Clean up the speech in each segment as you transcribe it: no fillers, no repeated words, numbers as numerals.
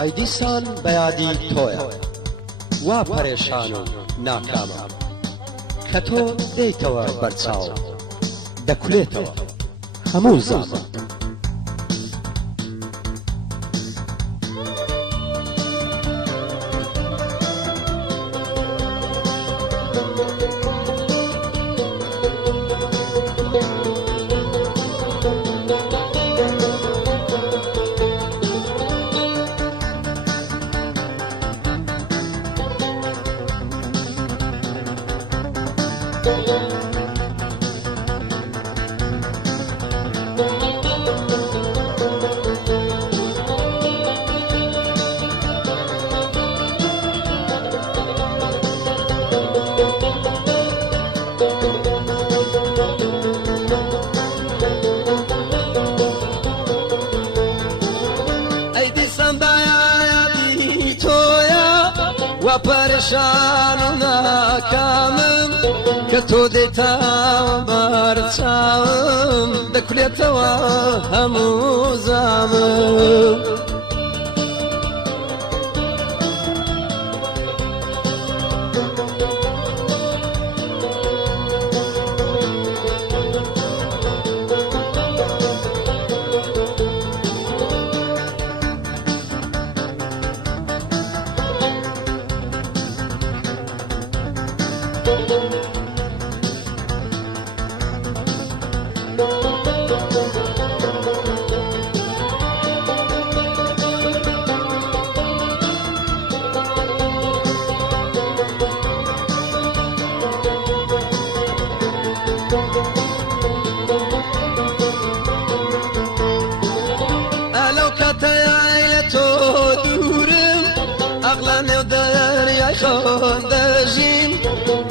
ئەیدیسان بەیادی تۆیە وا پەرێشان و ناکامە کە تۆ دەیتەوە بەرچاو دەکولێتەوە هەموو زامە پەرێشان و ناکامم کە تۆ دێتاوە بەرچاوم دەکولێتەوە هەموو زامم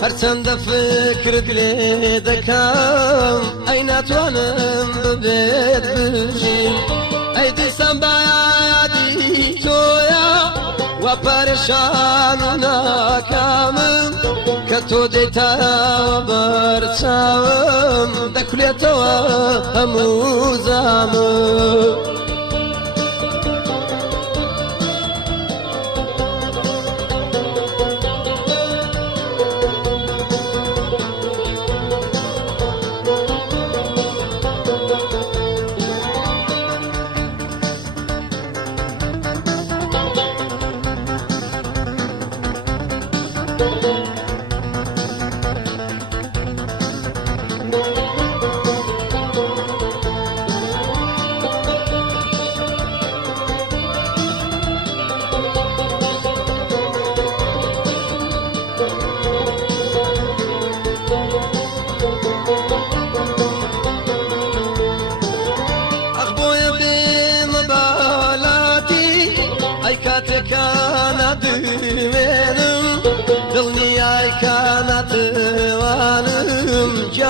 هەرچەندە فکرت لێ دەکەم ئەی ناتوانم ببێت بژیم ئەی دیسان بەیادی تۆیە وا پەرێشان و ناکامم کە تۆ دێتاوە بەرچاوم دەکولێتەوە هەموو زامم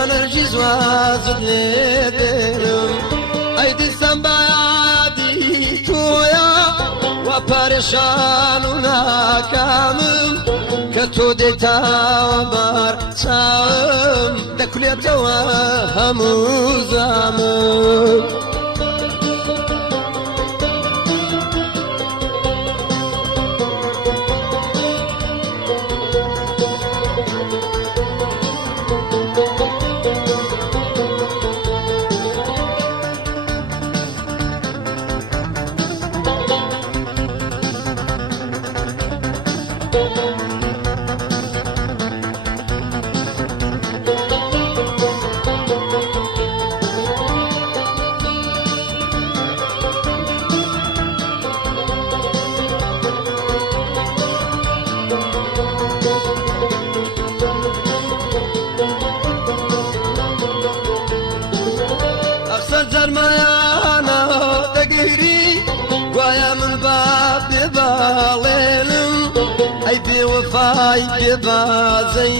نەرگیز وازت لێ دێنم ئەی دیسان بەیادی تۆیە وا پەرێشان و ناکامم کە تۆ دێتاوە بەرچاوم دەکولێتەوە هەموو زامم وفای بێبازەی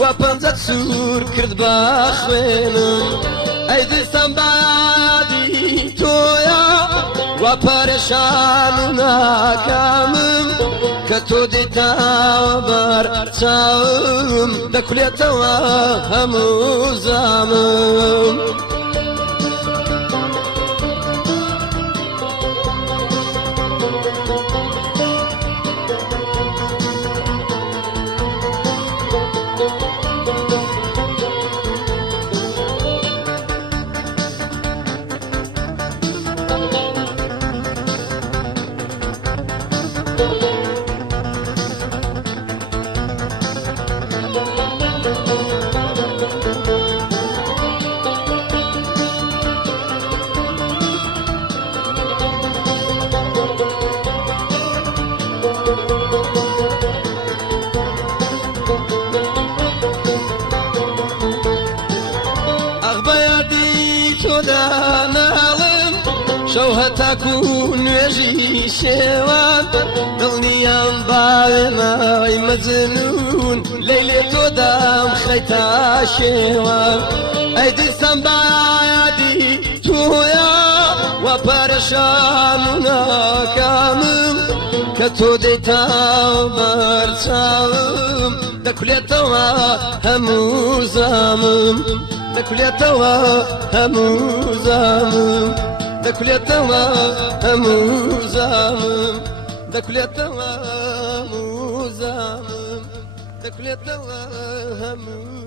وا پەنجەت سوور کرد بە خوێنم ئەی دیسان بەیادی تۆیە وا پەرێشان و ناکامم کە تۆ دێتاوە بەرچاوم دەکولێتەوە هەموو زامم شەو هەتاکوو نوێژی شێوان دڵنیام باوێ مای مەجنون لەی لێ تۆدام خەیتا شێوان ئەی دیسان بایادی تۆیە وا پەرێشان و ناکامم کە تۆ دەیتاو بەرچاوم دەکولێتەوە هەموو زامم دەکولێتەوە هەموو زامم دەکولێتەوە هەموو زامم دەکولێتەوە هەموو زامم دەکولێتەوە هەموو